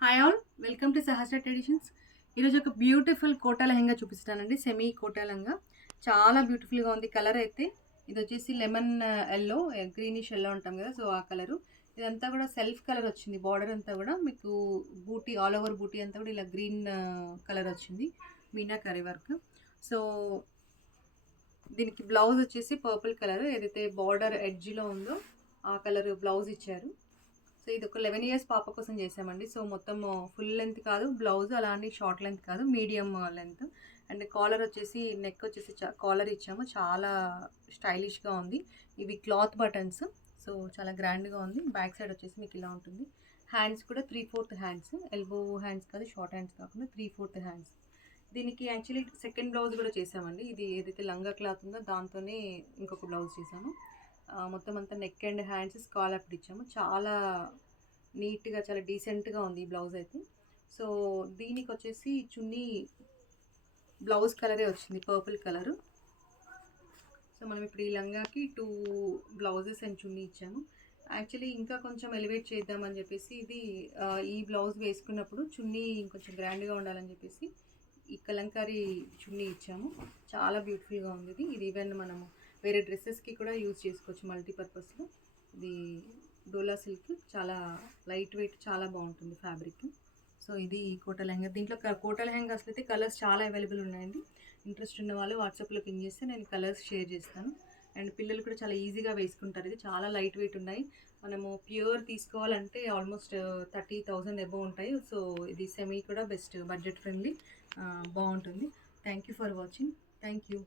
Hi all, welcome to Sahasra traditions. ఈరోజు ఒక beautiful quota lehenga చూపిస్తానండి. సెమీ కోటా లెహంగా చాలా బ్యూటిఫుల్గా ఉంది. కలర్ అయితే ఇది వచ్చేసి లెమన్ ఎల్లో, గ్రీనిష్ ఎల్లో ఉంటాం కదా, సో ఆ కలరు. ఇదంతా కూడా సెల్ఫ్ కలర్ వచ్చింది. బార్డర్ అంతా కూడా మీకు బూటీ, ఆల్ ఓవర్ బూటీ అంతా కూడా ఇలా గ్రీన్ కలర్ వచ్చింది, మీనా కరీ వర్క్. సో దీనికి బ్లౌజ్ వచ్చేసి పర్పుల్ కలర్, ఏదైతే బార్డర్ ఎడ్జ్లో ఉందో ఆ కలర్ బ్లౌజ్ ఇచ్చారు. సో ఇది ఒక 11 ఇయర్స్ పాప కోసం చేసామండి. సో మొత్తం ఫుల్ లెంత్ కాదు బ్లౌజ్, అలా అని షార్ట్ లెంత్ కాదు, మీడియం లెంత్. అండ్ కాలర్ వచ్చేసి, నెక్ వచ్చేసి కాలర్ ఇచ్చాము, చాలా స్టైలిష్గా ఉంది. ఇవి క్లాత్ బటన్స్, సో చాలా గ్రాండ్గా ఉంది. బ్యాక్ సైడ్ వచ్చేసి మీకు ఇలా ఉంటుంది. హ్యాండ్స్ కూడా 3/4 హ్యాండ్స్, ఎల్బో హ్యాండ్స్ కాదు, షార్ట్ హ్యాండ్స్ కాకుండా 3/4 హ్యాండ్స్. దీనికి యాక్చువల్లీ సెకండ్ బ్లౌజ్ కూడా చేసామండి. ఇది ఏదైతే లంగా క్లాత్ ఉందో దాంతోనే ఇంకొక బ్లౌజ్ చేసాము. మొత్తం అంతా నెక్ అండ్ హ్యాండ్స్ స్కాలప్ ఇచ్చాము. చాలా నీట్గా, చాలా డీసెంట్గా ఉంది ఈ బ్లౌజ్ అయితే. సో దీనికి వచ్చేసి చున్నీ బ్లౌజ్ కలరే వచ్చింది, పర్పుల్ కలరు. సో మనం ఇప్పుడు ఈ లంగాకి 2 బ్లౌజెస్ అండ్ చున్నీ ఇచ్చాము. యాక్చువల్లీ ఇంకా కొంచెం ఎలివేట్ చేద్దామని చెప్పేసి ఇది ఈ బ్లౌజ్ వేసుకున్నప్పుడు చున్నీ ఇంకొంచెం గ్రాండ్గా ఉండాలని చెప్పేసి ఈ కలంకారీ చున్నీ ఇచ్చాము. చాలా బ్యూటిఫుల్గా ఉంది ఇది. ఇది ఈవెన్ మనము వేరే డ్రెస్సెస్కి కూడా యూజ్ చేసుకోవచ్చు మల్టీపర్పస్లో. ఇది డోలా సిల్క్, చాలా లైట్ వెయిట్, చాలా బాగుంటుంది ఫ్యాబ్రిక్. సో ఇది కోటా లెహంగా. దీంట్లో కోటా లెహంగాస్ అయితే కలర్స్ చాలా అవైలబుల్ ఉన్నాయండి. ఇంట్రెస్ట్ ఉన్న వాళ్ళు వాట్సాప్లో పింగ్ చేస్తే నేను కలర్స్ షేర్ చేస్తాను. అండ్ పిల్లలు కూడా చాలా ఈజీగా వేసుకుంటారు. ఇది చాలా లైట్ వెయిట్ ఉన్నాయి. మనము ప్యూర్ తీసుకోవాలంటే ఆల్మోస్ట్ 30,000 అబోవ్ ఉంటాయి. సో ఇది సెమీ కూడా బెస్ట్, బడ్జెట్ ఫ్రెండ్లీ, బాగుంటుంది. Thank you for watching. Thank you.